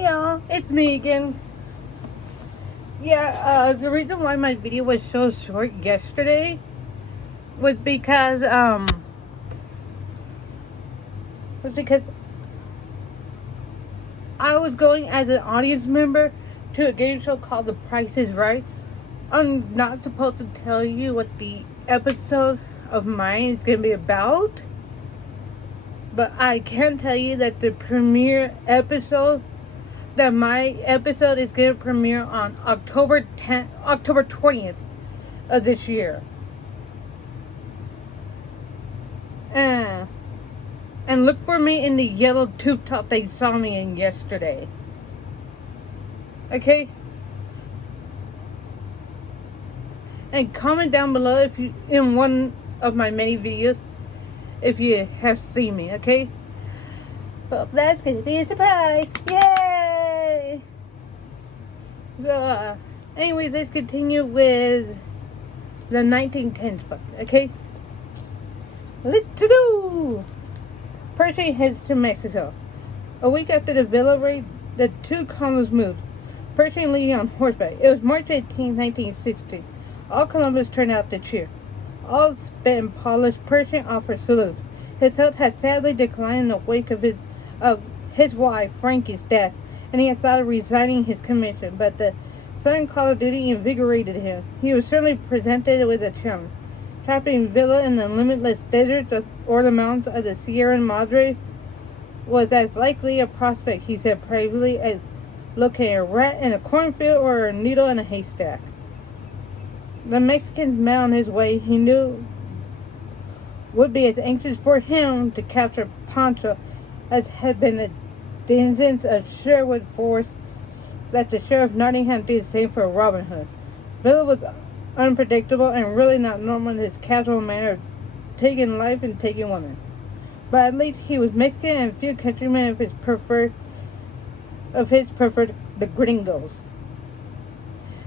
Hey y'all, it's me again. The reason why my video was so short yesterday was because I was going as an audience member to a game show called The Price is Right. I'm not supposed to tell you what the episode of mine is gonna be about, but I can tell you that my episode is going to premiere on October 20th of this year. And look for me in the yellow tube top they saw me in yesterday. Okay? And comment down below if you, in one of my many videos, if you have seen me, okay? So that's going to be a surprise. Yay! So, anyways, let's continue with the 1910s book, okay? Let's go! Pershing heads to Mexico. A week after the Villa raid, the two columns moved, Pershing leading on horseback. It was March 18, 1960. All Columbus turned out to cheer. All spent and polished, Pershing offered salutes. His health had sadly declined in the wake of his wife, Frankie's death, and he had thought of resigning his commission, but the sudden call of duty invigorated him. He was certainly presented with a challenge. Trapping Villa in the limitless deserts or the mountains of the Sierra Madre was as likely a prospect, he said privately, as locating a rat in a cornfield or a needle in a haystack. The Mexicans met on his way he knew would be as anxious for him to capture Pancho as had been the denizens of Sherwood Forest, that the sheriff of Nottingham did the same for Robin Hood. Villa was unpredictable and really not normal in his casual manner of taking life and taking women. But at least he was Mexican, and few countrymen of his preferred the gringos.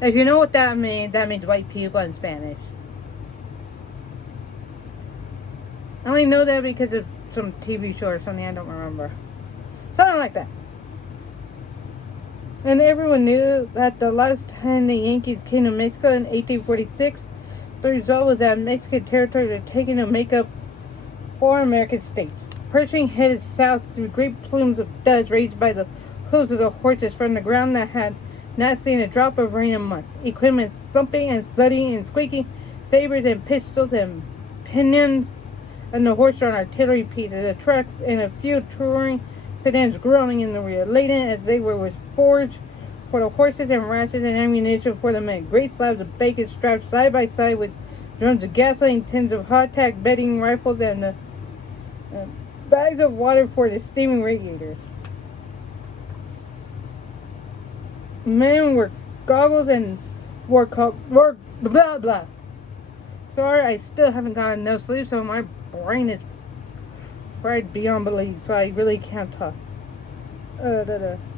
If you know what that means white people in Spanish. I only know that because of some TV show or something, I don't remember. Something like that. And everyone knew that the last time the Yankees came to Mexico in 1846, the result was that Mexican territory was taken to make up 4 American states. Pershing headed south through great plumes of dust raised by the hooves of the horses from the ground that had not seen a drop of rain in months. Equipment thumping and thudding and squeaking, sabers and pistols and pinions, and the horse-drawn artillery pieces, the trucks, and a few touring sedans groaning in the rear, laden as they were with forage for the horses and rations and ammunition for the men. Great slabs of bacon strapped side by side with drums of gasoline, tins of hardtack bedding, rifles, and bags of water for the steaming radiators. Men wore goggles and wore blah blah. Sorry, I still haven't gotten enough sleep, so my brain is fried beyond belief, so I really can't talk.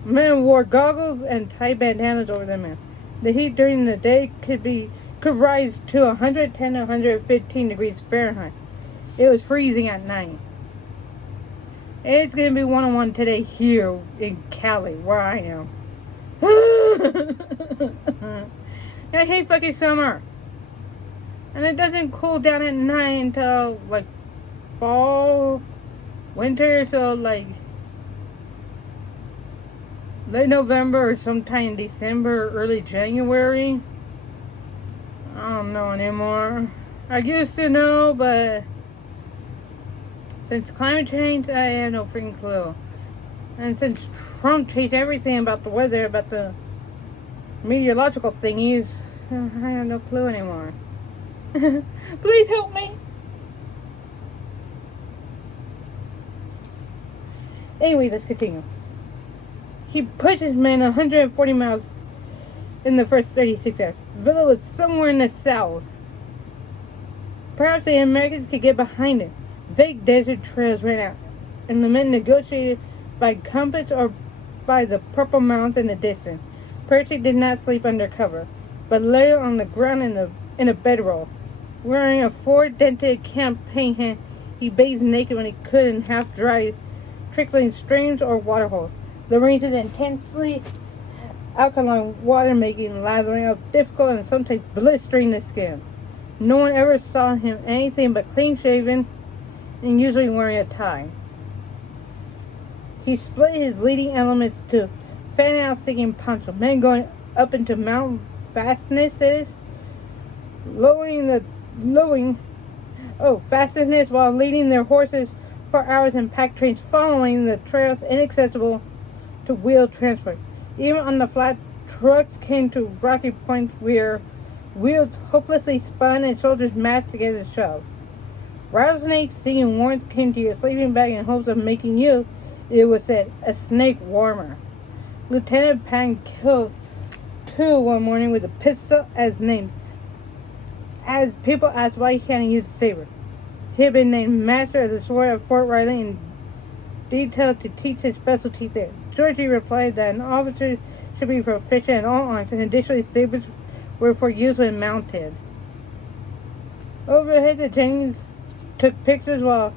Men wore goggles and tied bandanas over their mouths. The heat during the day could rise to 110 to 115 degrees Fahrenheit. It was freezing at night. It's going to be 101 today here in Cali, where I am. I hate fucking summer. And it doesn't cool down at night until like fall, winter, so like late November or sometime in December or early January. I don't know anymore. I used to know, but since climate change, I have no freaking clue. And since Trump changed everything about the weather, about the meteorological thingies, I have no clue anymore. Please help me. Anyway, let's continue. He pushed his men 140 miles in the first 36 hours. Villa was somewhere in the south. Perhaps the Americans could get behind it. Vague desert trails ran out, and the men negotiated by compass or by the purple mountains in the distance. Pershing did not sleep under cover, but lay on the ground in a bedroll. Wearing a four-dented campaign hat, he bathed naked when he could in half-dry, trickling streams or waterholes. The rain's intensely alkaline water making lathering up difficult and sometimes blistering the skin. No one ever saw him anything but clean shaven and usually wearing a tie. He split his leading elements to fan out sticking poncho, men going up into mountain fastnesses, fastnesses while leading their horses for hours in pack trains following the trails inaccessible to wheeled transport. Even on the flat, trucks came to rocky points where wheels hopelessly spun and soldiers mashed together to shove. Rattlesnakes, seeing warrants, came to your sleeping bag in hopes of making you, it was said, a snake warmer. Lieutenant Pan killed two one morning with a pistol as named, as people asked why he hadn't used a saber. He had been named Master of the Sword at Fort Riley in detail to teach his specialty there. Georgie replied that an officer should be proficient in all arms, and additionally sabers were for use when mounted. Overhead, the Jennings took pictures while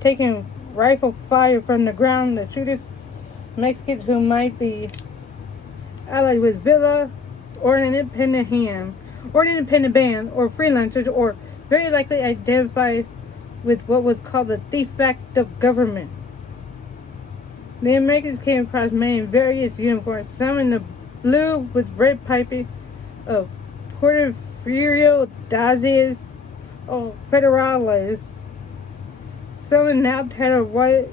taking rifle fire from the ground. The shooters, Mexicans who might be allied with Villa or an independent band, or freelancers, or very likely identified with what was called the de facto government. The Americans came across many in various uniforms, some in the blue with red piping of Porfirio Diaz Federales, some in now tattered white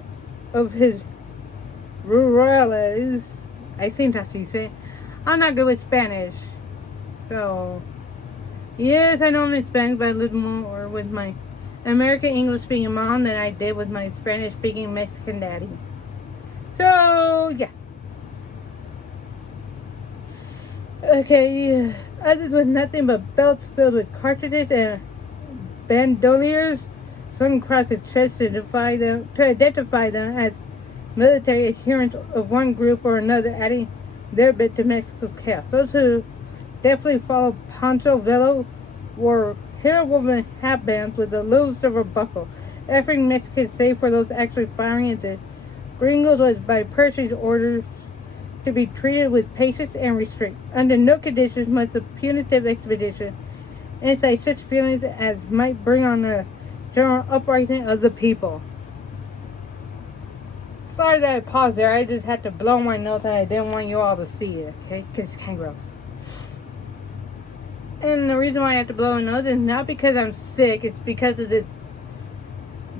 of his rurales. I think that's what you say. I'm not good with Spanish. So, yes, I know I'm Hispanic, but I live more with my American English speaking mom than I did with my Spanish speaking Mexican daddy. So, yeah. Okay, others with nothing but belts filled with cartridges and bandoliers, some across the chest to identify them as military adherents of one group or another, adding their bit to Mexico's chaos. Those who definitely followed Pancho Villa wore hair-woven hatbands with a little silver buckle. Every Mexican, save for those actually firing at the gringos, was by Percy's orders to be treated with patience and restraint. Under no conditions must a punitive expedition incite such feelings as might bring on a general uprising of the people. Sorry that I paused there. I just had to blow my nose and I didn't want you all to see it, okay? Because it's kind of gross. And the reason why I have to blow my nose is not because I'm sick. It's because of this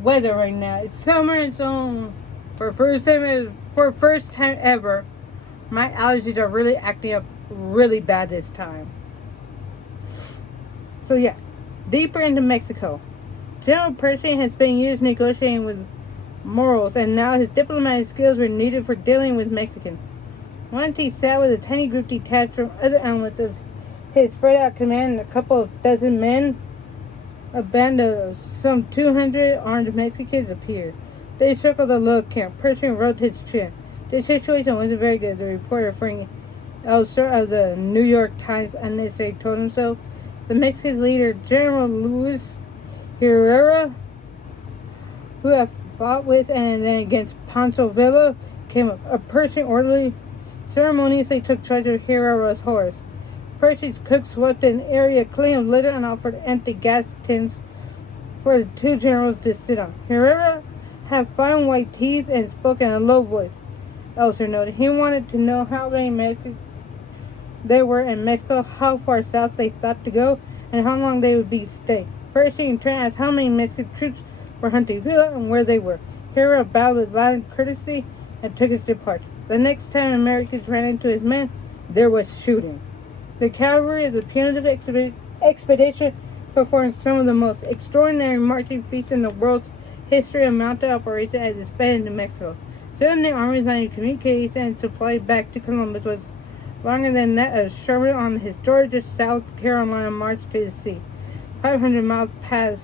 weather right now. It's summer, and so for first time ever, my allergies are really acting up really bad this time. So yeah, deeper into Mexico. General Pershing has been years negotiating with Moros, and now his diplomatic skills were needed for dealing with Mexicans. Once he sat with a tiny group detached from other elements of his spread out command and a couple of dozen men, a band of some 200 armed Mexicans appeared. They circled the little camp. Pershing rubbed his chin. The situation wasn't very good, the reporter Frank Elser of the New York Times unnecessarily told him so. The Mexican leader, General Luis Herrera, who had fought with and then against Pancho Villa, came up. A Pershing orderly ceremoniously took charge of Herrera's horse. Pershing's cook swept an area clean of litter and offered empty gas tins for the two generals to sit on. Herrera had fine white teeth and spoke in a low voice, Elser noted. He wanted to know how many Mexicans there were in Mexico, how far south they thought to go, and how long they would be staying. Pershing in turn asked how many Mexican troops were hunting Villa and where they were. Herrera bowed with loud courtesy and took his departure. The next time Americans ran into his men, there was shooting. The cavalry of the punitive expedition performed some of the most extraordinary marching feats in the world's history of mounted operations as it sped into Mexico. Soon the army's line of communication and supply back to Columbus was longer than that of Sherman on his Georgia, South Carolina march to the sea. 500 miles past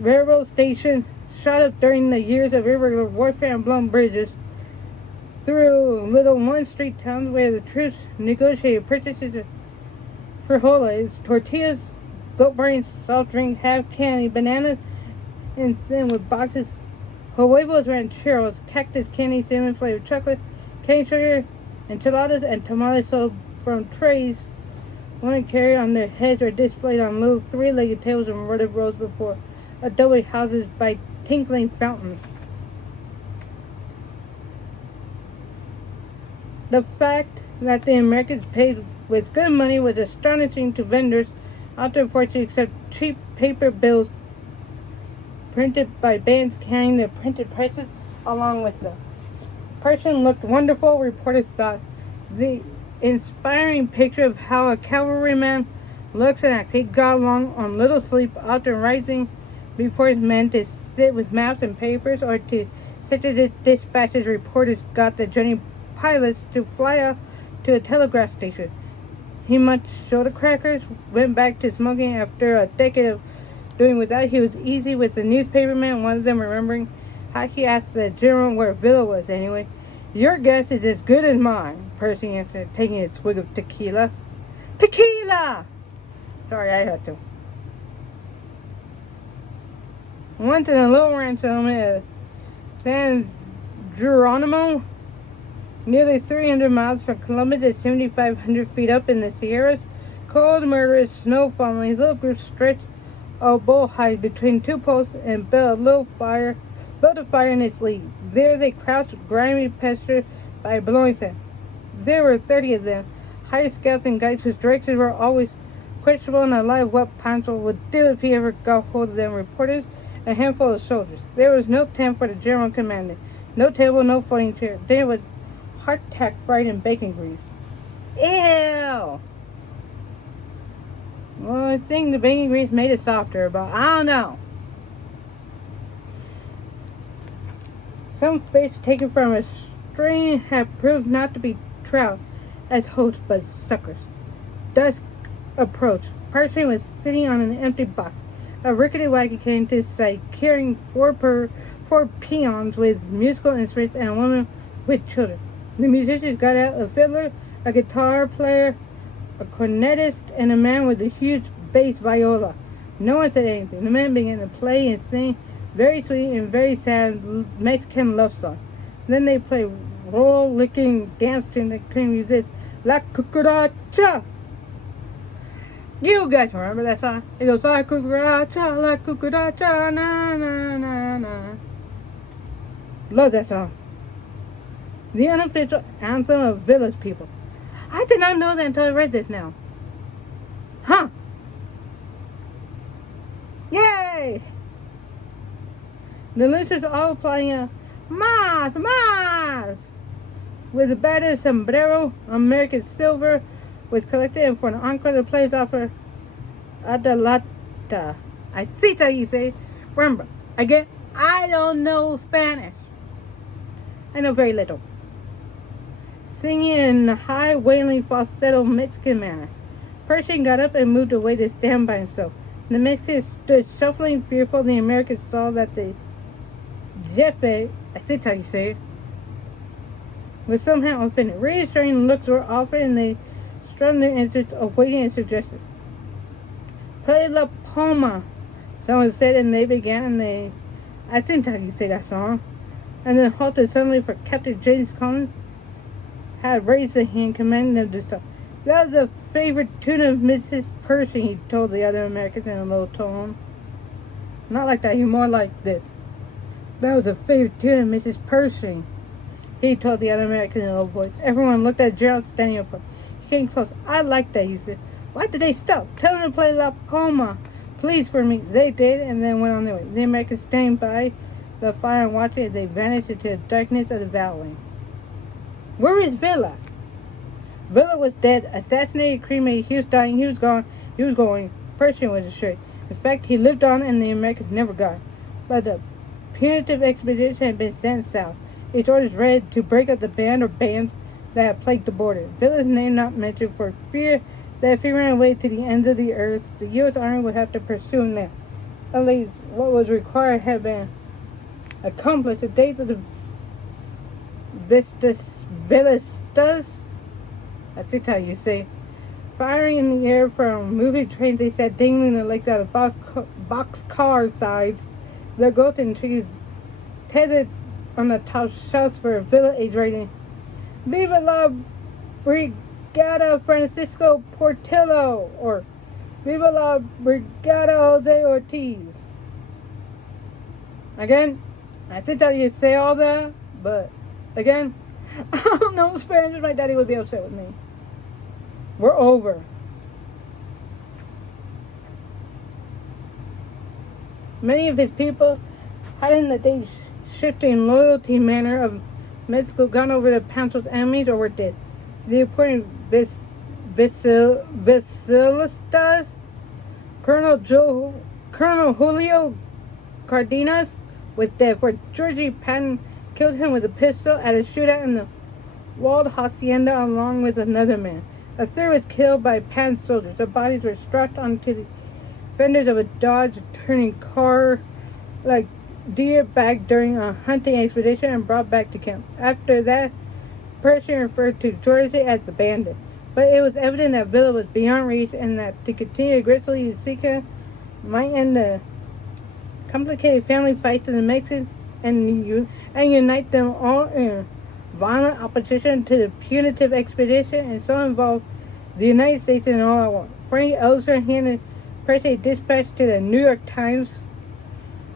railroad station, shot up during the years of irregular warfare and blown bridges, through little one-street towns where the troops negotiated purchases of frijoles, tortillas, goat brains, soft drink, half candy, bananas, and then with boxes huevos rancheros, cactus candy, cinnamon flavored chocolate, cane sugar, enchiladas, and tamales sold from trays. Women carry on their heads or displayed on little three-legged tables and rolled rows before adobe houses by tinkling fountains. The fact that the Americans paid with good money was astonishing to vendors out there forced to accept cheap paper bills printed by bands carrying the printed prices along with them. Person looked wonderful, reporters thought. The inspiring picture of how a cavalryman looks and acts. He got along on little sleep, often rising before his men to sit with maps and papers or to such a dispatch as reporters got the journey pilots to fly out to a telegraph station. He munched soda crackers, went back to smoking after a decade of doing without. He was easy with the newspaperman, one of them remembering how he asked the general where Villa was anyway. Your guess is as good as mine, Percy answered, taking a swig of tequila. Tequila! Sorry, I had to. Once in a little ranch settlement at San Geronimo, nearly 300 miles from Columbus at 7,500 feet up in the Sierras, cold, murderous snow falling, little group stretched a bull hide between two posts and built a fire in its lead. There they crouched, grimy, pestered by blowing sand. There were 30 of them, high scouts and guides whose directions were always questionable and alive what Pancho would do if he ever got hold of them. Reporters, a handful of soldiers. There was no tent for the general commander, no table, no folding chair. There was hardtack fried in bacon grease. Ew! Well, I think the bacon grease made it softer, but I don't know. Some fish taken from a stream have proved not to be trout as hoped, but suckers. Dusk approached. Percy was sitting on an empty box. A rickety wagon came to sight, carrying four peons with musical instruments and a woman with children. The musicians got out a fiddler, a guitar player, a cornetist, and a man with a huge bass viola. No one said anything. The men began to play and sing very sweet and very sad Mexican love song. Then they played roll-licking dance tune that couldn't resist. La Cucaracha! You guys remember that song? It goes, La Cucaracha, na na na na. Love that song. The unofficial anthem of Villa's people. I did not know that until I read this now. Huh. Yay! The listeners all playing a Mas! Mas! With a battered sombrero, American silver was collected, and for an encore the players offer Adelanta. I see how you say. Remember, again, I don't know Spanish. I know very little. Singing in a high, wailing, falsetto Mexican manner. Pershing got up and moved away to stand by himself. The Mexican stood shuffling, fearful. The Americans saw that the Jefe, I think how you say it, was somehow offended. Reassuring looks were offered, and they strummed their instruments, awaiting a suggestion. Play La Palma, someone said, and they began, and I think how you say that song, and then halted suddenly, for Captain James Collins had raised a hand, commanding them to stop. That was a favorite tune of Mrs. Pershing, he told the other Americans in a low tone. Not like that, more like this. That was a favorite tune of Mrs. Pershing, he told the other Americans in a low voice. Everyone looked at Gerald standing up. He came close. I like that, he said. Why did they stop? Tell them to play La Palma, please, for me. They did, and then went on their way. The Americans standing by the fire and watching as they vanished into the darkness of the valley. Where is Villa? Villa was dead, assassinated, cremated. He was dying. He was gone. He was going. Pershing was assured. In fact, he lived on, and the Americans never got. But the punitive expedition had been sent south. Its orders read to break up the band or bands that had plagued the border. Villa's name not mentioned for fear that if he ran away to the ends of the earth, the U.S. Army would have to pursue him there. At least what was required had been accomplished. The days of the Villistas, I think how you say, firing in the air from moving trains they sat dangling their legs out of boxcar sides. Their goats and trees tethered on the top shelves for a Villa age rating. Viva la Brigada Francisco Portillo, or Viva la Brigada Jose Ortiz. Again, I did tell you to say all that, but again, I don't know Spanish. My daddy would be upset with me. We're over. Many of his people had in the day shifting loyalty manner of Mexico gone over to Pancho's enemies or were dead. The important Basilistas, Colonel Julio Cardenas was dead, for Georgie Patton killed him with a pistol at a shootout in the walled hacienda along with another man. A third was killed by Patton's soldiers. The bodies were strapped onto the fenders of a Dodge turning car like deer back during a hunting expedition and brought back to camp. After that, Pershing referred to Georgie as the bandit. But it was evident that Villa was beyond reach and that to continue aggressively to seek him might end the complicated family fights in the Mexicans and unite them all in violent opposition to the punitive expedition and so involve the United States in all at once. Frank Elser handed Pershing a dispatch to the New York Times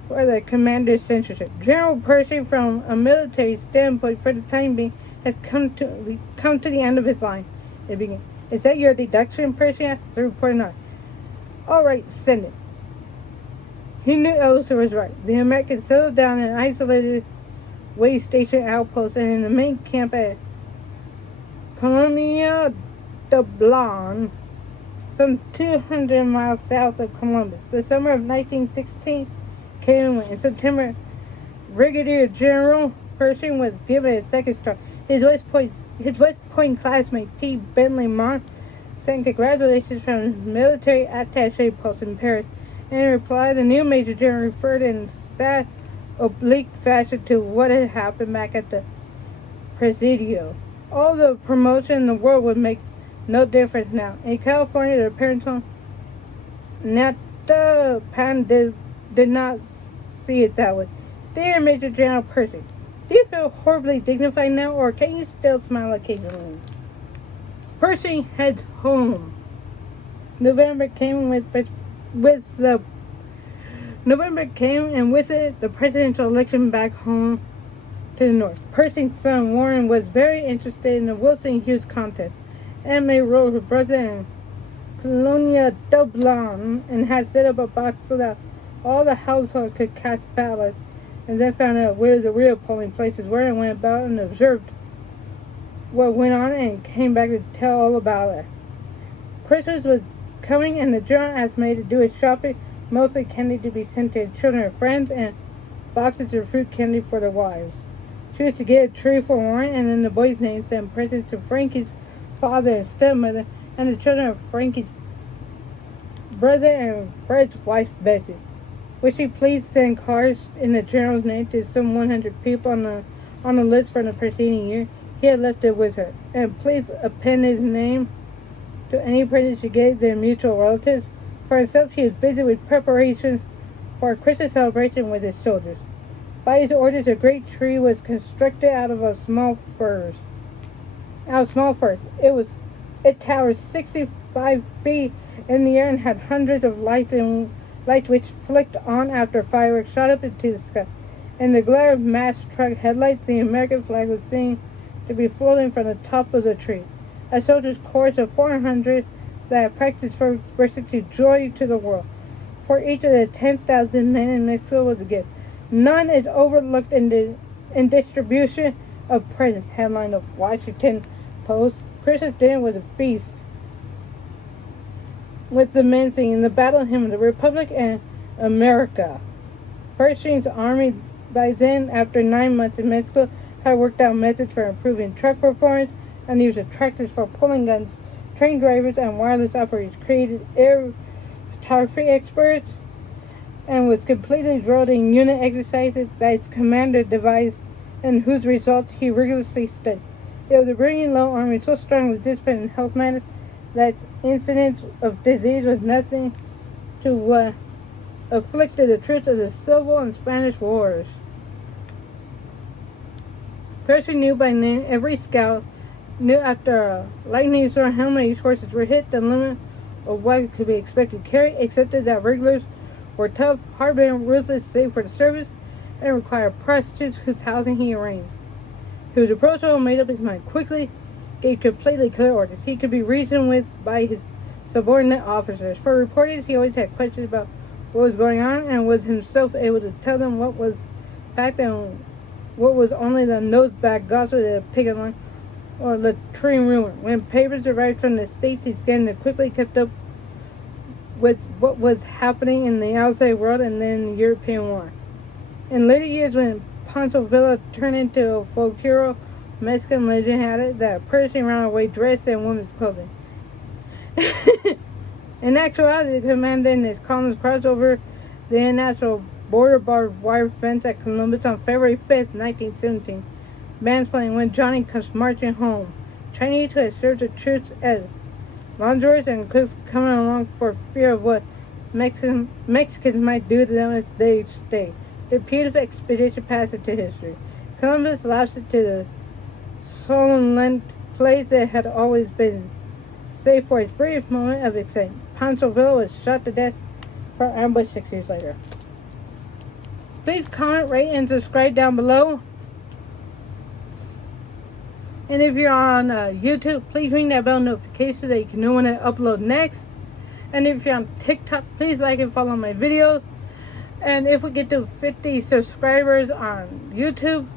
for the commander's censorship. General Pershing, from a military standpoint, for the time being, has come to the end of his line. It began. Is that your deduction, Pershing asked? The reporter nodded. All right, send it. He knew Elser was right. The Americans settled down in an isolated way station outpost and in the main camp at Colonia de Blan, some 200 miles south of Columbus. The summer of 1916 came and went. In September, Brigadier General Pershing was given a second star. His West Point classmate, T. Bentley Mont, sent congratulations from his military attaché post in Paris. In reply, the new Major General referred in sad, oblique fashion to what had happened back at the Presidio. All the promotion in the world would make no difference now. In California, the parents' home, Nata Pan did not see it that way. Dear Major General Pershing, do you feel horribly dignified now, or can you still smile occasionally? Pershing heads home. November came and with it the presidential election back home to the north. Pershing's son Warren was very interested in the Wilson Hughes contest. M.A. Rose, her brother in Colonia Dublin, and had set up a box so that all the household could cast ballots, and then found out where the real polling places were and went about and observed what went on and came back to tell all about it. Christmas was coming and the general asked May to do his shopping, mostly candy to be sent to children and friends and boxes of fruit candy for their wives. She was to get a tree for Warren, and then the boys' names sent presents to Frankie's father and stepmother and the children of Frankie's brother and Fred's wife, Bessie. Would she please send cards in the general's name to some 100 people on the list from the preceding year? He had left it with her. And please append his name to any present she gave their mutual relatives. For herself, she was busy with preparations for a Christmas celebration with his soldiers. By his orders, a great tree was constructed out of small firs. It towered 65 feet in the air and had hundreds of lights which flicked on after fireworks shot up into the sky. In the glare of mass truck headlights, the American flag was seen to be floating from the top of the tree. A soldiers' chorus of 400 that practiced for to joy to the world. For each of the 10,000 men in Mexico was a gift. None is overlooked in distribution of presents. Headline of Washington Post. Christmas dinner was a feast, with the men singing the battle hymn of the Republic and America. Pershing's army, by then, after 9 months in Mexico, had worked out methods for improving truck performance and use of tractors for pulling guns, trained drivers, and wireless operators, created air photography experts, and was completely drilled in unit exercises that its commander devised and whose results he rigorously studied. It was a brilliant little army, so strong with discipline and health matters that incidence of disease was nothing to what afflicted the troops of the Civil and Spanish Wars. Percy knew by then every scout knew after a lightning storm how many horses were hit the limit of what could be expected. Carey accepted that regulars were tough, hard-bitten, ruthless, safe for the service, and required prostitutes whose housing he arranged. He was approachable and made up his mind quickly, gave completely clear orders. He could be reasoned with by his subordinate officers. For reporters, he always had questions about what was going on and was himself able to tell them what was fact and what was only the nosebag gossip, the picket line, or latrine rumor. When papers arrived from the States, he scanned and quickly kept up with what was happening in the outside world and then the European war. In later years, when Pancho Villa turned into a folklore, Mexican legend had it that Percy ran away dressed in women's clothing. In actuality, the commandant and his columns crossed over the international border barbed wire fence at Columbus on February 5th, 1917. Mansplaining when Johnny comes marching home. Chinese who had served the troops as launderers and cooks coming along for fear of what Mexicans might do to them if they stayed. The putative expedition passed into history. Columbus lost it to the solemn place that had always been save for its brief moment of excitement. Pancho Villa was shot to death for ambush 6 years later. Please comment, rate, and subscribe down below. And if you're on YouTube, please ring that bell notification so that you can know when I upload next. And if you're on TikTok, please like and follow my videos. And if we get to 50 subscribers on YouTube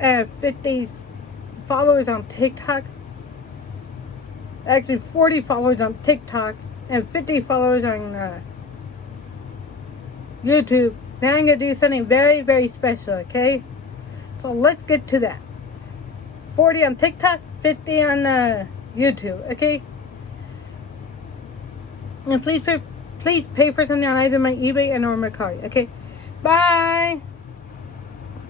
and 50 followers on TikTok, actually 40 followers on TikTok and 50 followers on YouTube, then I'm going to do something very, very special, okay? So let's get to that. 40 on TikTok, 50 on YouTube, okay? And please pay for something on either my eBay and or Mercari, okay? Bye!